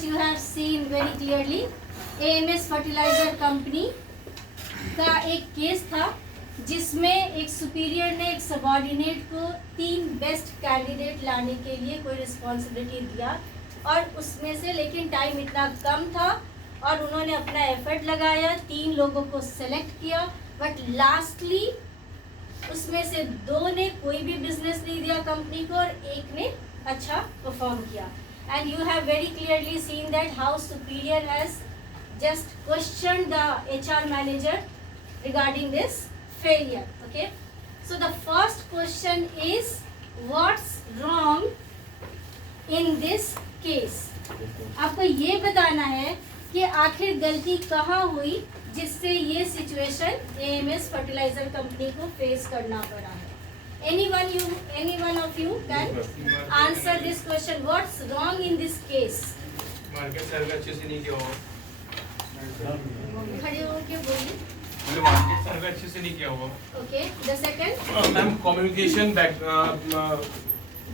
which you have seen very clearly, AMS fertiliser company का एक case था जिसमें एक सुपीरियर ने एक सबऑर्डिनेट को 3 बेस्ट कैंडिडेट लाने के लिए कोई रिस्पॉन्सिबिलिटी दिया, और उसमें से लेकिन टाइम इतना कम था और उन्होंने अपना एफर्ट लगाया, 3 लोगों को सेलेक्ट किया, बट लास्टली उसमें से 2 ने कोई भी बिजनेस नहीं दिया कंपनी को और एक ने अच्छा परफॉर्म किया. And you have very clearly seen that how superior has just questioned the HR manager regarding this failure. Okay, so the first question is, what's wrong in this case? आपको ये बताना है कि आखिर गलती कहाँ हुई जिससे ये सिचुएशन AMS फर्टिलाइजर कंपनी को फेस करना पड़ा है. Any one of you can answer this question. What's wrong in this case? Market सर्वे अच्छे से नहीं किया होगा. खड़े होके बोलिए. मैंने मार्केट सर्वे अच्छे से नहीं किया होगा. Okay, the second. Ma'am communication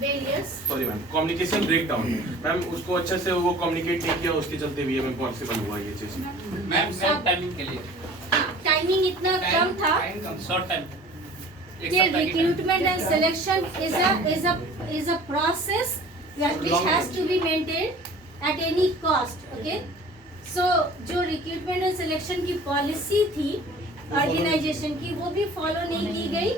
Barriers. Sorry ma'am, communication break down. Ma'am उसको अच्छे से वो कम्युनिकेट नहीं किया, उसके चलते भी हमें पॉसिबल हुआ ये चीज. मैम टाइमिंग के लिए टाइमिंग इतना कम था शॉर्ट टाइम कि recruitment and selection is a process which has to be maintained at any cost. Okay, so जो रिक्रूटमेंट एंड सिलेक्शन की पॉलिसी थी ऑर्गेनाइजेशन की, वो भी फॉलो नहीं की गई,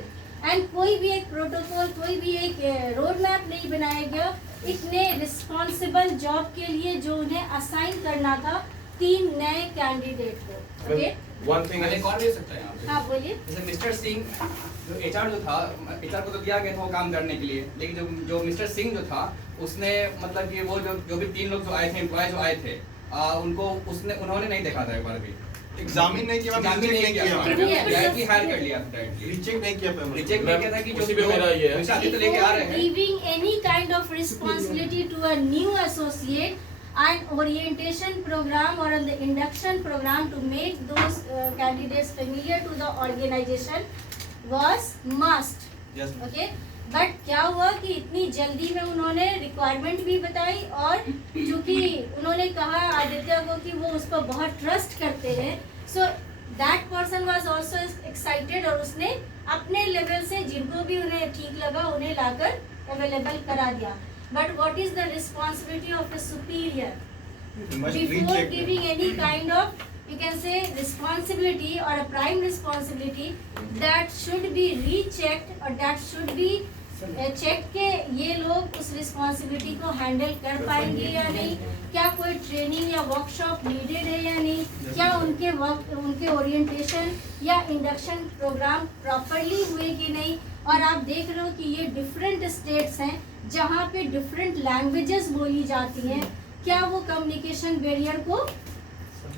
एंड कोई भी एक प्रोटोकॉल, कोई भी एक रोड मैप नहीं बनाया गया इतने रिस्पॉन्सिबल जॉब के लिए जो उन्हें असाइन करना था 3 नए कैंडिडेट को. ओके, वन थिंग मैंने कॉल दे सकता है यहाँ पे. हाँ बोलिए. जैसे मिस्टर सिंह जो एचआर जो था, एचआर को तो दिया गया था वो काम करने के लिए, लेकिन जो मिस्टर सिंह जो था उसने मतलब कि वो जो भी 3 लोग जो आए थे, एम्प्लॉय जो आए थे, उनको उन्होंने नहीं देखा था एक बार भी. एग्जामिन नहीं किया, एग्जामिन नहीं किया, डायरेक्टली हायर कर लिया था. डायरेक्टली रिचेक नहीं किया. रिजेक्ट नहीं किया था कि उसी पे मेरा ये है. शादी तो लेके आ रहे हैं. Giving any kind of responsibility to a new associate, an orientation program or the induction program to make those candidates familiar to the organization was must. Yes. Okay, but क्या हुआ कि इतनी जल्दी में उन्होंने रिक्वायरमेंट भी बताई, और चूंकि उन्होंने कहा आदित्य को कि वो उस पर बहुत ट्रस्ट करते हैं, so that person was also excited और उसने अपने लेवल से जिनको भी उन्हें ठीक लगा उन्हें लाकर अवेलेबल करा दिया. But what is the responsibility of a superior before giving any kind of, you can say, responsibility or a prime responsibility, that should be rechecked or that should be check के ये लोग उस responsibility को handle कर पाएंगे या नहीं, क्या कोई ट्रेनिंग या वर्कशॉप नीडेड है या नहीं, क्या उनके ओरिएंटेशन या इंडक्शन प्रोग्राम प्रॉपरली हुए कि नहीं. और आप देख रहे हो कि ये डिफरेंट स्टेट्स हैं जहाँ पे डिफरेंट लैंग्वेजेस बोली जाती हैं, क्या वो कम्युनिकेशन बैरियर को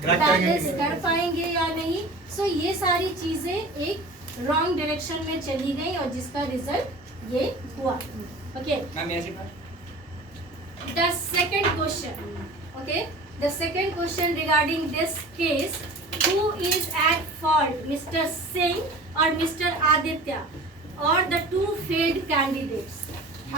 बैलेंस कर पाएंगे या नहीं. सो ये सारी चीज़ें एक रॉन्ग डायरेक्शन में चली गई और जिसका रिजल्ट ये हुआ. Okay, the second question. Okay, the second question regarding this case, who is at fault, mister Singh और मिस्टर आदित्य और द 2 फेल्ड कैंडिडेट्स.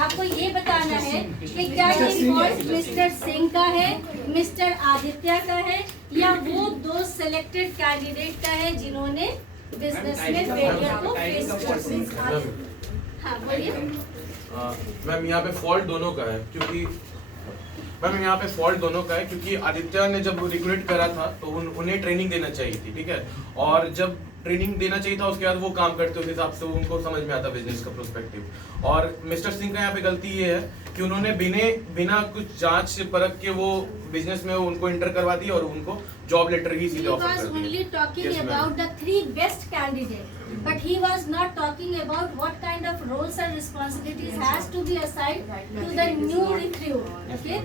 आपको ये बताना है कि क्या ये फॉल्ट मिस्टर सिंह का है, मिस्टर आदित्य का है, या वो 2 सिलेक्टेड कैंडिडेट का है जिन्होंने बिजनेस में फेलियर को फेस किया. हाँ बोलिए. मैम यहाँ पे फॉल्ट दोनों का है, क्योंकि मैम यहाँ पे फॉल्ट दोनों का है क्योंकि आदित्य ने जब रिक्रूट करा था तो उन्हें ट्रेनिंग देना चाहिए थी. ठीक है, और जब ट्रेनिंग देना चाहिए था उसके बाद वो काम करते उस हिसाब से उनको समझ में आता बिजनेस का प्रोस्पेक्टिव. और मिस्टर सिंह का यहाँ पे गलती ये है कि उन्होंने बिना कुछ जांच परख के वो बिजनेस में उनको इंटर करवा दिया और उनको जॉब लेटर ही सीधे ऑफर कर दिया. He was only talking about the 3 best candidates, but he was not talking about what kind of roles and responsibilities has to be assigned to the new recruit. Okay,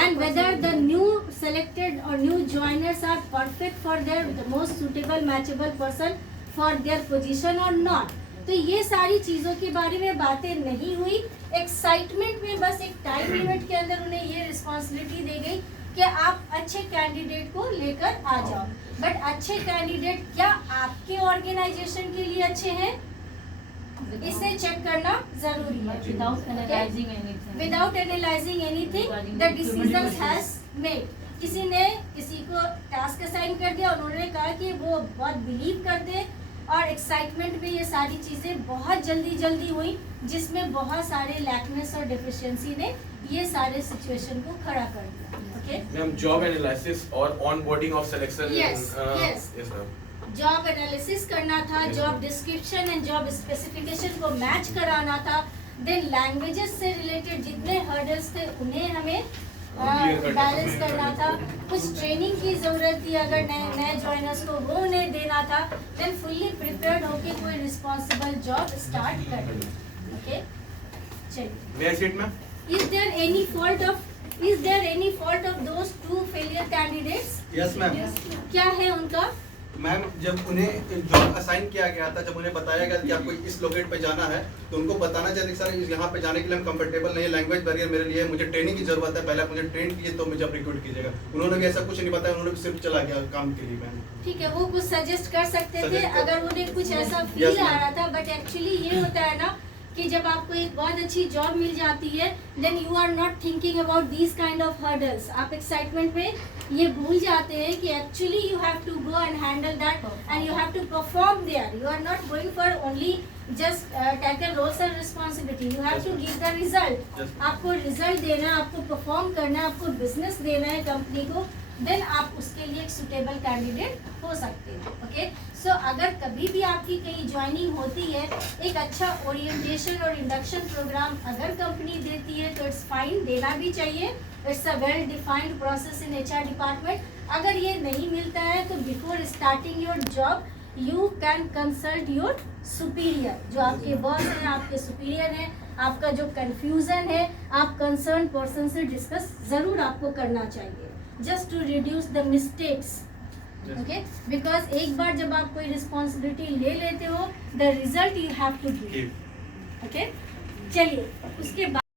and whether the new selected or new joiners are perfect for the most suitable matchable person for their position or not. तो ये सारी चीज़ों के बारे में बातें नहीं हुई. एक्साइटमेंट में बस एक टाइम लिमिट के अंदर उन्हें ये रिस्पॉन्सिबिलिटी दी गई कि आप अच्छे कैंडिडेट को लेकर आ जाओ. बट अच्छे कैंडिडेट क्या आपके ऑर्गेनाइजेशन के लिए अच्छे हैं, इसे चेक करना जरूरी है. Without analysing anything the decision has made. किसी ने किसी को टास्क असाइन कर दिया, उन्होंने कहा कि वो बहुत बिलीव कर दे और एक्साइटमेंट में ये सारी चीज़ें बहुत जल्दी हुई, जिसमें बहुत सारे लैकनेस और डिफिशिएंसी ने ये सारे सिचुएशन को खड़ा कर दिया। ओके मैम, जॉब एनालिसिस और onboarding of selection. Yes. Job analysis करना था, job description and job specification को मैच कराना था, देन लैंग्वेजेस से रिलेटेड जितने हर्डल्स थे उन्हें हमें बैलेंस करना था, कुछ ट्रेनिंग की जरूरत थी अगर नए जॉइनर्स को वो उन्हें देना था, देन फुल्ली प्रिपेयर्ड होके कोई रिस्पॉन्सिबल जॉब स्टार्ट करनी। ओके चलिए, is there any fault of those 2 failure candidates? Yes ma'am. क्या है उनका? मैम, जब उन्हें जॉब असाइन किया गया था, जब उन्हें बताया गया कि आपको इस लोकेट पे जाना है, तो उनको बताना चाहिए कि सर यहाँ पे जाने के लिए हम कंफर्टेबल नहीं है, लैंग्वेज बैरियर मेरे लिए, मुझे ट्रेनिंग की जरूरत है, पहले आप मुझे ट्रेन कीजिए तो मुझे आप रिक्रूट कीजिएगा। उन्होंने भी ऐसा कुछ नहीं बताया, उन्होंने सिर्फ चला गया काम के लिए। मैम ठीक है, वो कुछ सजेस्ट कर सकते थे अगर उन्हें कुछ ऐसा फील आ रहा था, बट एक्चुअली ये होता है ना कि जब आपको एक बहुत अच्छी जॉब मिल जाती है, then you are not thinking about these kind of hurdles. आप एक्साइटमेंट में ये भूल जाते हैं कि actually you have to go and handle that and you have to perform there. You are not going for only just tackle roles and responsibility, you have to give the result. आपको result देना है, आपको perform करना है, आपको business देना है company को, देन आप उसके लिए एक सुटेबल कैंडिडेट हो सकते हैं। ओके सो अगर कभी भी आपकी कहीं ज्वाइनिंग होती है, एक अच्छा ओरिएंटेशन और इंडक्शन प्रोग्राम अगर कंपनी देती है तो इट्स फाइन, देना भी चाहिए। It's a well defined process in HR department. अगर ये नहीं मिलता है तो before starting your job you can consult your superior, जो आपके बॉस हैं, आपके सुपीरियर हैं, आपका जो कन्फ्यूजन है आप कंसर्न पर्सन से डिस्कस ज़रूर आपको करना चाहिए, just to reduce the mistakes. Okay, because एक बार जब आप कोई रिस्पॉन्सिबिलिटी ले लेते हो, the result you have to give. Okay, चलिए उसके बाद